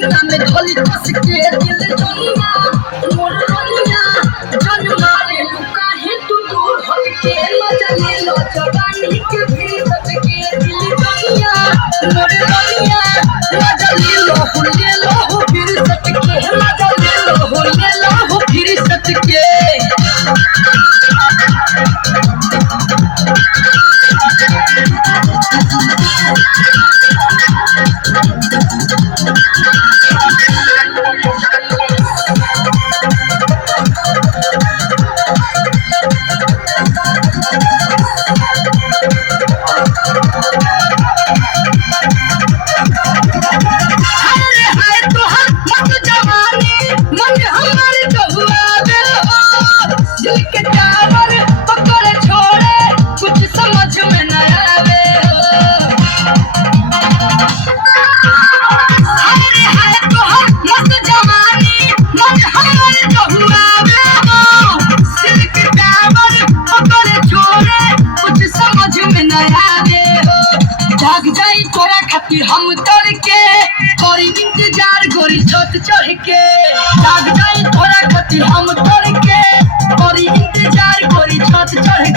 सीना में धोली कस के दिल दुनिया मोर दुनिया जन मारे लुका है तू दूर हट के मजा ले लो जवानी के भीतर के दिल दुनिया मोर दुनिया मजा ले लो फिर सट के मजा ले लो फिर सट के हम तर के करी इंतजार गोरी छत चढ़ के जाग जाई तोरा खातिर हम तर के करी इंतजार गोरी छत चढ़